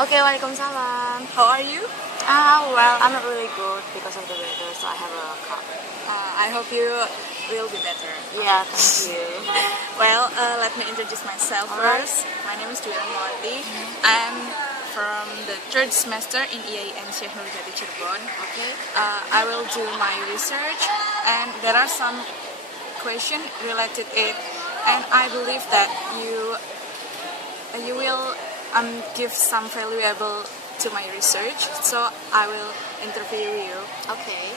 Okay, Waalaikumsalam. How are you? Well, I'm not really good because of the weather, so I have a cough. I hope you will be better. Yeah, thank you. Well, let me introduce myself Alright. first. My name is Dwi Rahmawati. I'm from the third semester in IAIN Syekh Nurjati Cirebon. Okay. I will do my research, and there are some questions related it, and I believe that you will give some valuable to my research. So I will interview you. Okay.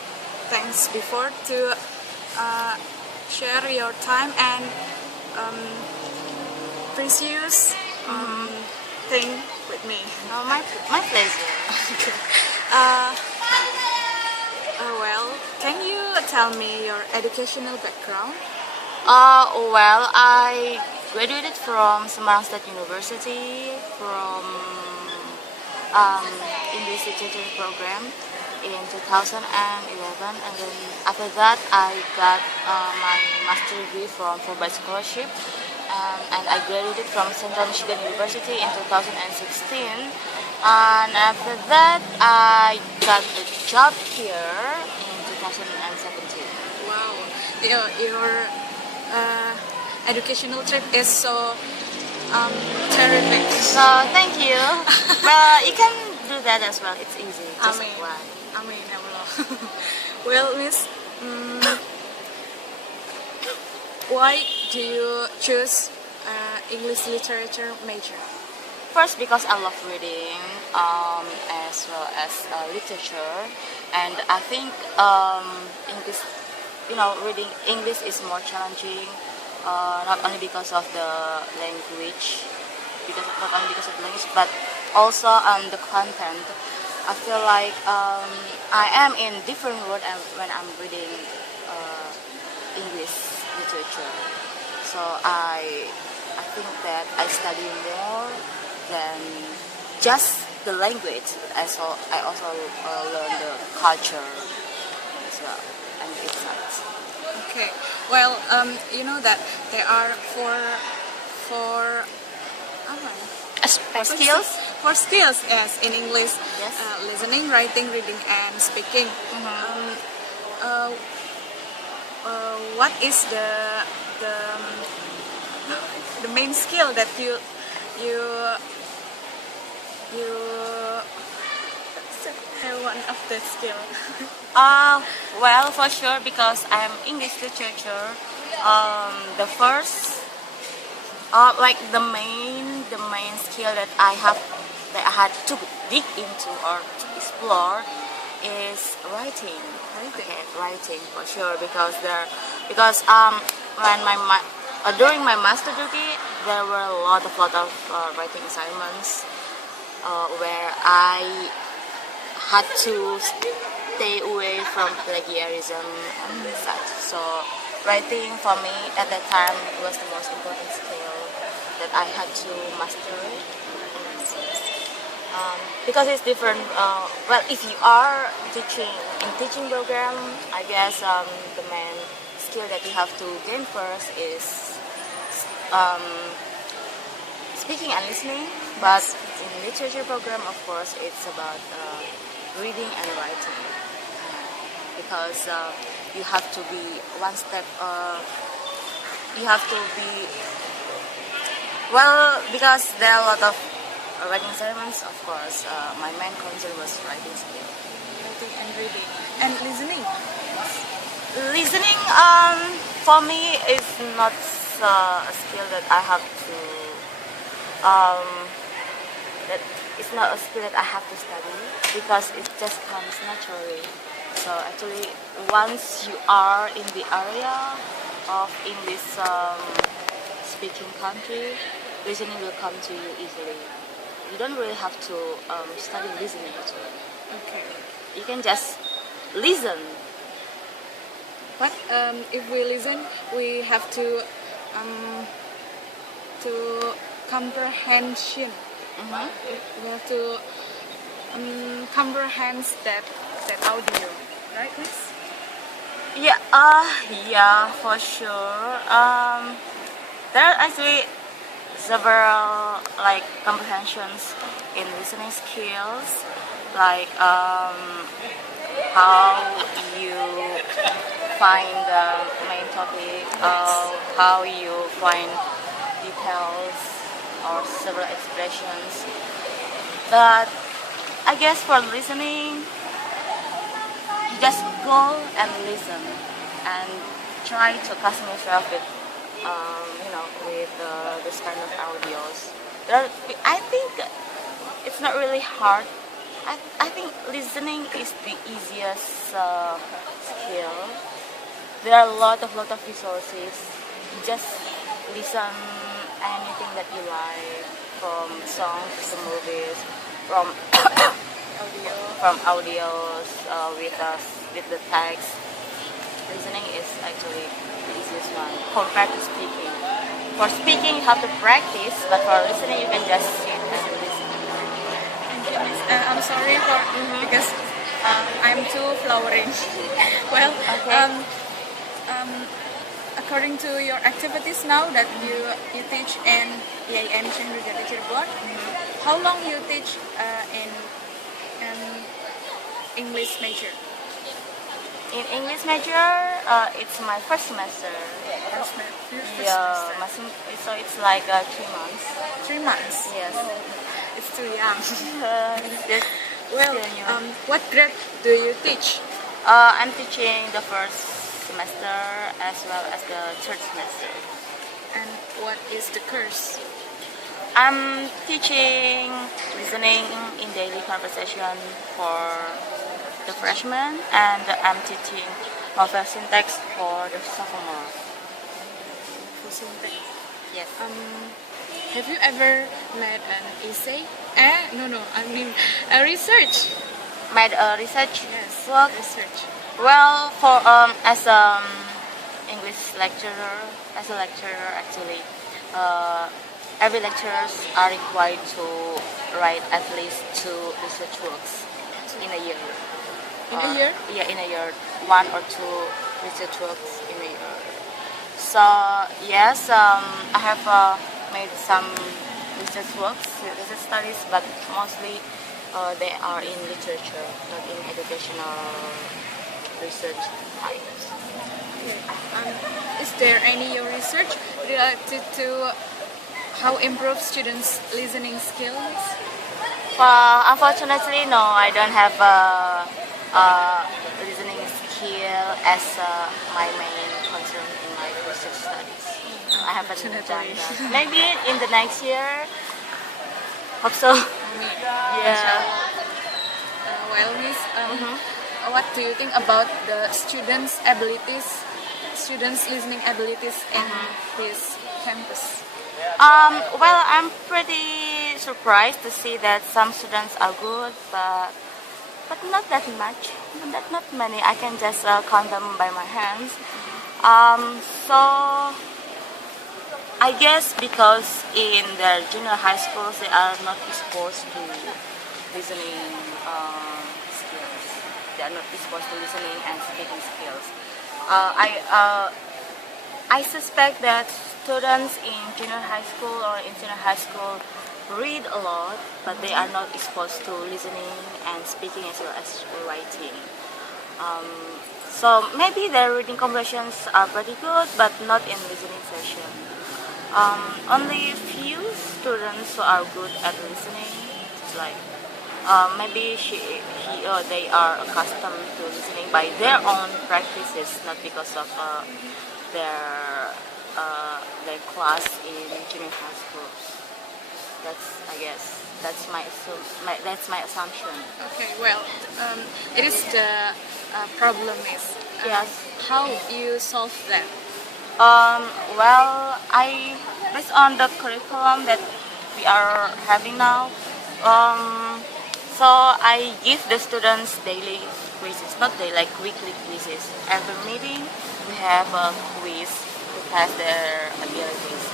Thanks before to share your time and precious thing with me. No, my pleasure. Well, can you tell me your educational background? Well, I graduated from Semarang State University from English Literature program in 2011, and then after that I got my master degree from Fulbright Scholarship, and I graduated from Central Michigan University in 2016, and after that I got a job here in 2017. Wow, your educational trip is so terrific. So thank you. Well, you can do that as well. It's easy. Just Amin. apply. Amin, ya Allah. Well, Miss, why do you choose English literature major? First, because I love reading, as well as literature, and I think English, reading English is more challenging. Not only because of the language, but also the content. I feel like I am in different world when I'm reading English literature. So I think that I study more than just the language. I also learn the culture as well, and it's nice. Okay. Well, you know that there are four Skills. four skills, yes, in English. Yes. Listening, writing, reading, and speaking. What is the main skill that you one of the skill? Well, for sure, because I'm English literature. The first, like the main skill that I had to dig into or to explore is writing. Okay, writing for sure, because when during my master degree there were a lot of writing assignments where I had to stay away from plagiarism and such. So writing for me at that time was the most important skill that I had to master it. Because it's different. Well, if you are teaching program, I guess the main skill that you have to gain first is speaking and listening. But in literature program, of course, it's about reading and writing, because you have to be one step. You have to be because there are a lot of writing assignments. Of course, my main concern was writing skill. Writing and reading and listening. Listening, for me, is not a skill that I have to. That it's not a skill that I have to study, because it just comes naturally. So actually, once you are in the area of English speaking country, listening will come to you easily. You don't really have to study listening actually. Okay. You can just listen. But if we listen, we have to comprehension. We have to comprehend that audio, right, Miss? Yeah, yeah, for sure. There are actually several like comprehensions in listening skills, like how you find the main topic, how you find details or several expressions. But I guess for listening, you just go and listen and try to custom yourself with, with this kind of audios. I think it's not really hard. I think listening is the easiest skill. There are a lot of resources. Just listen anything that you like, from songs to movies, from from audios with the text. Listening is actually the easiest one compared to speaking. For speaking, you have to practice, but for listening, you can just sit and listen. Thank you, Miss. I'm sorry for because I'm too flowering. Well, Okay. according to your activities now that you teach in EIN Chandra Cirebon, how long you teach in English major? In English major, it's my first semester. First semester. Yeah, so it's like 3 months. 3 months. Yes. Oh, it's too young. Just Well, still new. what grade do you teach? I'm teaching the first semester as well as the third semester. And what is the course? I'm teaching listening in daily conversation for the freshmen, and I'm teaching novel syntax for the sophomore. For syntax. Yes. Have you ever made an essay? No. I mean a research. My research Yes. work. Research. Well, for as English lecturer, as a lecturer actually, every lecturers are required to write at least 2 research works in a year. In a year? Yeah, in a year, 1 or 2 research works in a year. So yes, I have made some research works, research studies, but mostly they are in literature, not in educational research types. Okay. Is there any research related to how improve students' listening skills? Unfortunately, no, I don't have listening skill as my main concern in my research studies. I haven't done Unfortunately. that. Maybe in the next year. Hope so. Yeah. Well, Miss, what do you think about the students' abilities, students' listening abilities in this campus? Well, I'm pretty surprised to see that some students are good, but not that much. Not many. I can just count them by my hands. So I guess because in their junior high schools they are not exposed to listening skills. They are not exposed to listening and speaking skills. I suspect that students in junior high school or in senior high school read a lot, but they are not exposed to listening and speaking as well as writing. So maybe their reading comprehensions are pretty good, but not in listening session. Only few students who are good at listening. It's like maybe he or they are accustomed to listening by their own practices, not because of their class in junior high school. I guess that's my assumption. Okay, well, it is the problem is Yes. how you solve that. Well, based on the curriculum that we are having now, so I give the students daily quizzes, not daily, like weekly quizzes. Every meeting we have a quiz to test their abilities.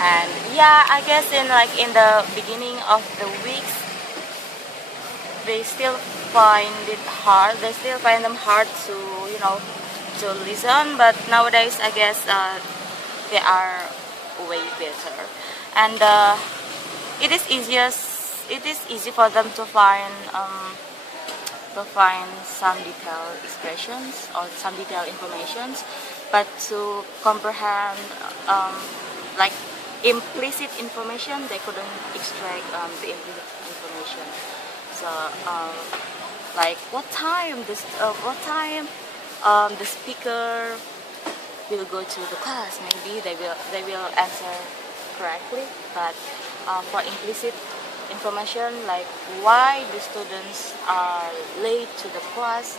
And yeah, I guess in the beginning of the weeks, they still find it hard. They still find them hard to to listen. But nowadays, I guess they are way better. and it is easiest. It is easy for them to find some detailed expressions or some detailed informations, but to comprehend um, like implicit information, they couldn't extract the implicit information. So like what time the speaker will go to the class, maybe they will answer correctly, but for implicit information like why the students are late to the class,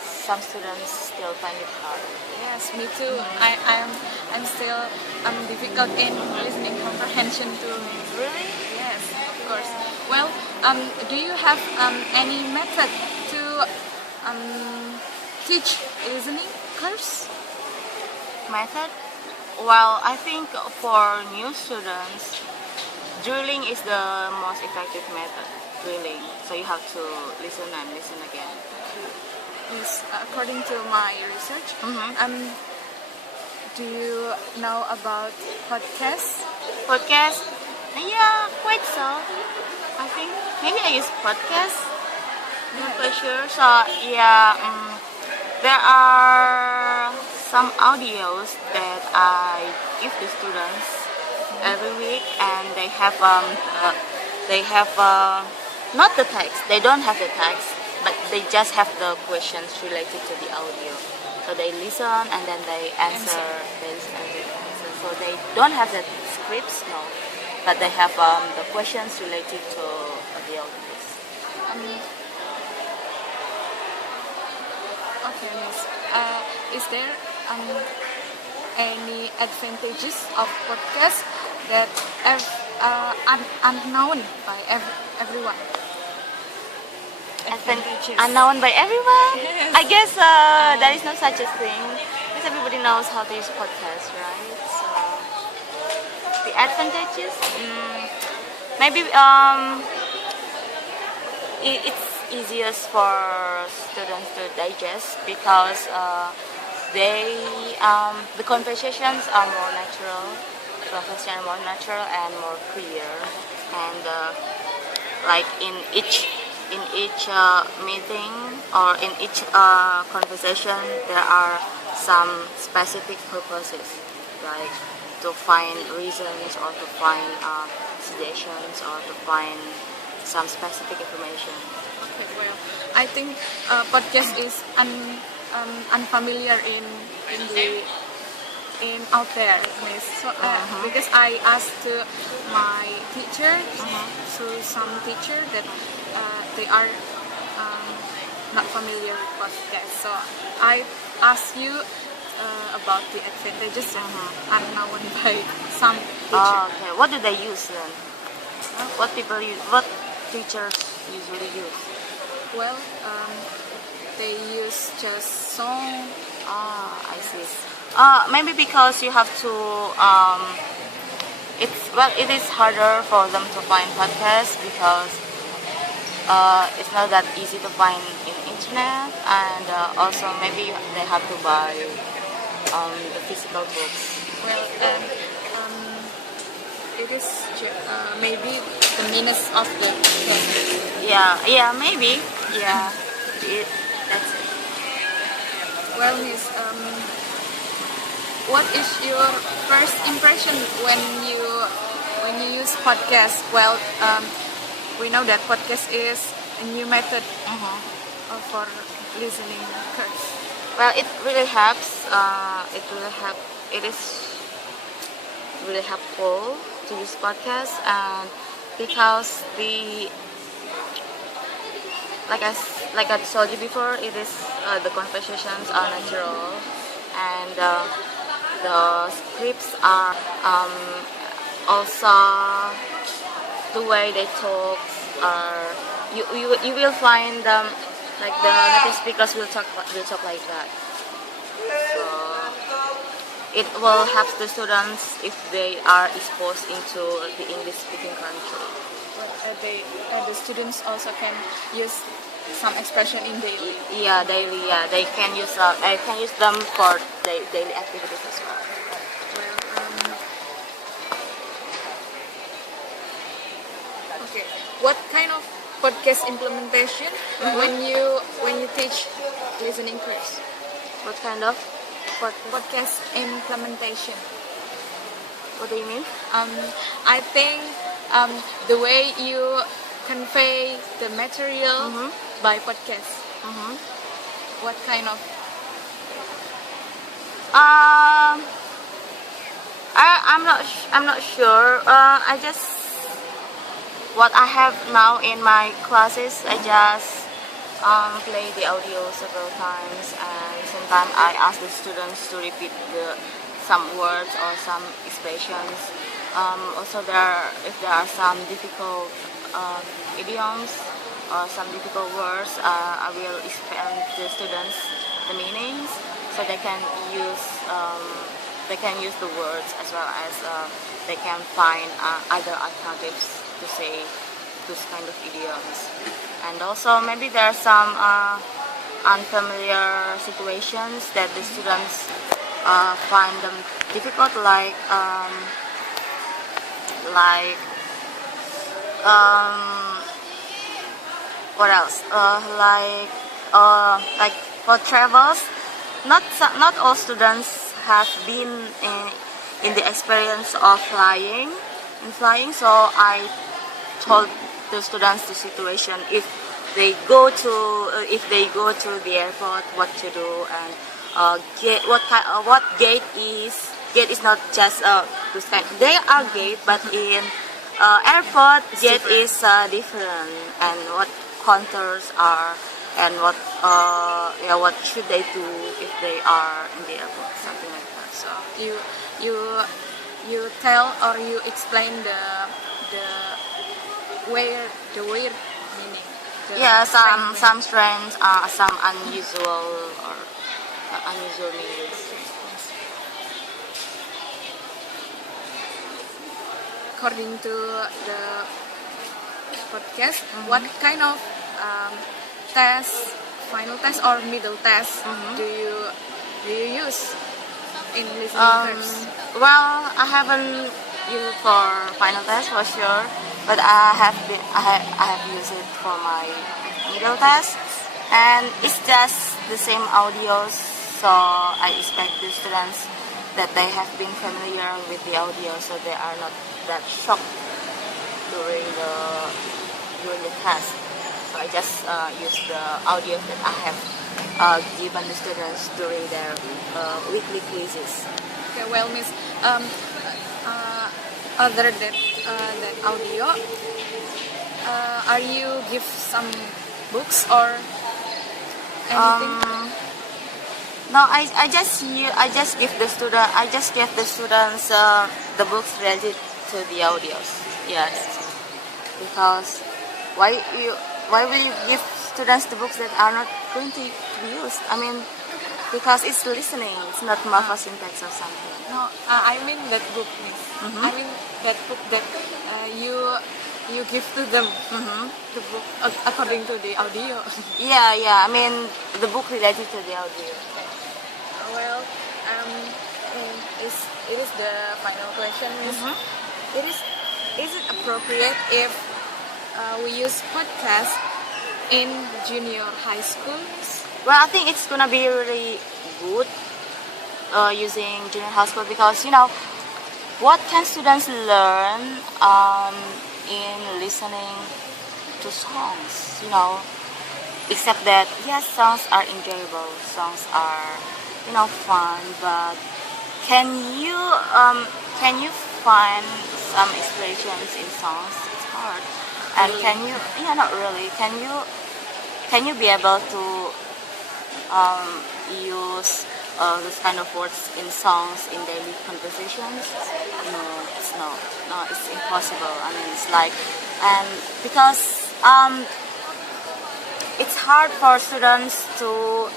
some students still find it hard. Yes, me too. I'm still difficult in listening comprehension too. Really? Yes, of course. Well, do you have any method to teach listening course? Method? Well, I think for new students, drilling is the most effective method. Drilling. So you have to listen and listen again. Yes, according to my research, do you know about podcasts? Podcast? Yeah, quite so. I think maybe I use podcast. Not quite sure. So yeah, there are some audios that I give to students every week, and they have not the text. They don't have the text, but they just have the questions related to the audio. So they listen and then they answer. They listen and they answer. So they don't have the scripts, no, but they have the questions related to the audios. Okay, Miss. Is there any advantages of podcast that unknown by everyone? Advantages. Unknown by everyone. Yes. I guess there is no such a thing because everybody knows how to use podcast, right? So the advantages, maybe it's easiest for students to digest because the conversations are more natural, and more clear, and like in each meeting or in each conversation there are some specific purposes, like to find reasons or to find suggestions or to find some specific information. Okay, well, I think podcast is unfamiliar in out there, Miss. So because I asked to my teacher, so some teacher that they are not familiar with podcast. So I asked you about the advantages and unknown by some teacher. Oh, okay. What do they use then? What people use? What teachers usually use? Well, they use just song. I see. Maybe because you have to. It is harder for them to find podcasts because it's not that easy to find in internet, and also maybe they have to buy the physical books. Well, it is maybe the meanness of the podcast. Yeah, maybe. Yeah, that's it. Well, Miss, what is your first impression when you use podcast? Well, we know that podcast is a new method for listening course. Well, it really helps. It is really helpful to use podcasts, and because like I told you before, it is the conversations are natural, and the scripts are also the way they talk are you will find them like the native speakers will talk like that. So it will help the students if they are exposed into the English speaking country. The students also can use some expression in daily. Yeah, daily. Yeah, they can use them for daily activities as well. Well, what kind of podcast implementation when you teach listening course? What kind of Podcast implementation. what do you mean? I think the way you convey the material by podcast. What kind of Um, I'm not sure. I just what I have now in my classes. I just play the audio several times, and sometimes I ask the students to repeat some words or some expressions. Also, if there are some difficult idioms or some difficult words, I will explain to the students the meanings so they can use the words as well as they can find other alternatives to say those kind of idioms. And also maybe there are some unfamiliar situations that the students find them difficult, what else? Like for travels, not all students have been in the experience of flying. So I told the students the situation if they go to the airport, what to do, and what gate is. Gate is not just this kind. They are gate, but in airport gate is different, and what contours are, and what should they do if they are in the airport, something like that. so you tell or you explain the weird meaning. Yeah, strange some strange, some unusual meanings. According to the podcast, what kind of test, final test or middle test do you use in listening course? Well, I haven't used it for final test for sure, but I have used it for my middle test, and it's just the same audios. So I expect the students that they have been familiar with the audio, so they are not that shocked during the test. So I just use the audio that I have given the students during their weekly quizzes. Okay, well, Miss, other than that audio, are you give some books or anything? No, I just give the students the books related to the audios. Yes, because why will you give students the books that are not going to be used? I mean, because it's listening, it's not morphosyntax or something. No, I mean that book, Miss. I mean that book that you give to them. The book according to the audio. Yeah. I mean the book related to the audio. Well, it is the final question. Is it appropriate if we use podcast in junior high school? Well, I think it's gonna be really good using junior high school because what can students learn in listening to songs? Except that yes, songs are enjoyable, songs are fun, but can you find some expressions in songs? It's hard. And can you? Yeah, not really. Can you be able to use those kind of words in songs in daily conversations? No, it's not. No, it's impossible. I mean, it's like, and because it's hard for students to.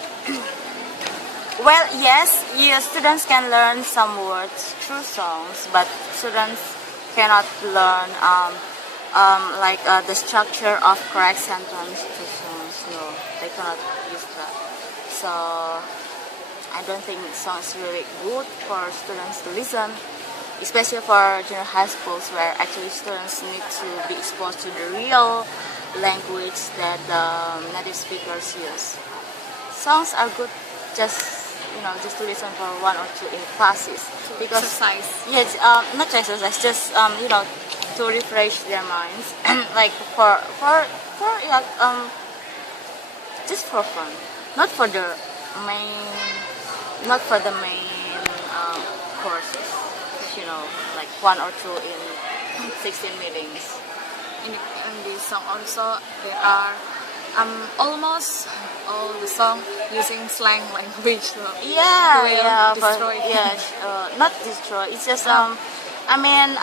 Well, yes, students can learn some words through songs, but students cannot learn the structure of correct sentence through songs. No, they cannot use that. So I don't think song is really good for students to listen. especially for junior high schools where actually students need to be exposed to the real language that the native speakers use. Songs are good just just to listen for 1 or 2 in classes because Exercise. yes, not to exercise, just to refresh their minds like for yeah just for fun, not for the main not for the main courses, like 1 or 2 in 16 meetings. In the song also there are almost all the song using slang language. So Yeah, will yeah, destroy. not destroy. It's just I mean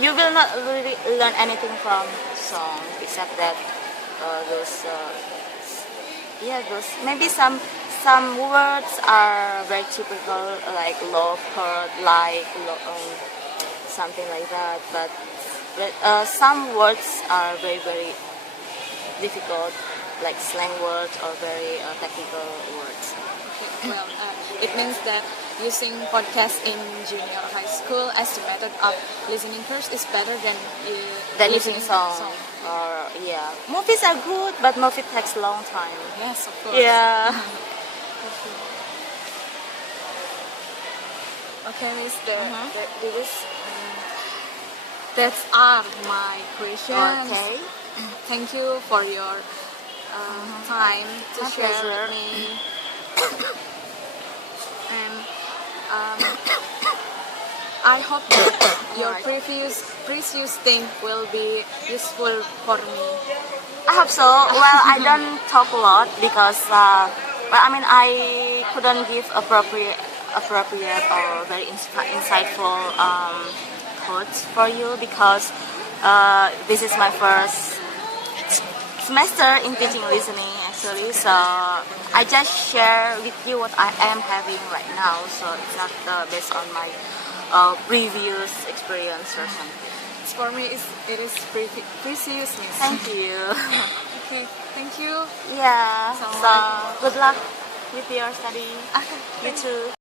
you will not really learn anything from song except that those maybe some words are very typical like love, hurt, like something like that. But some words are very very difficult, like slang words or very technical words. Okay, well, it means that using podcast in junior high school as the method of listening first is better than Then listening using song or movies are good, but movie takes a long time. Yes, of course. Yeah. Okay, Miss. That's are my questions. Okay. Thank you for your time to My share pleasure. with me. And I hope that your Alright. precious thing will be useful for me. I hope so. Well, I don't talk a lot because, I couldn't give appropriate or very insightful quotes for you because this is my first semester in teaching listening actually. So I just share with you what I am having right now. So it's not based on my previous experience or something. For me, it is precious, Miss. Thank you. Okay, thank you. Yeah. So So good luck with your study. Okay, You too.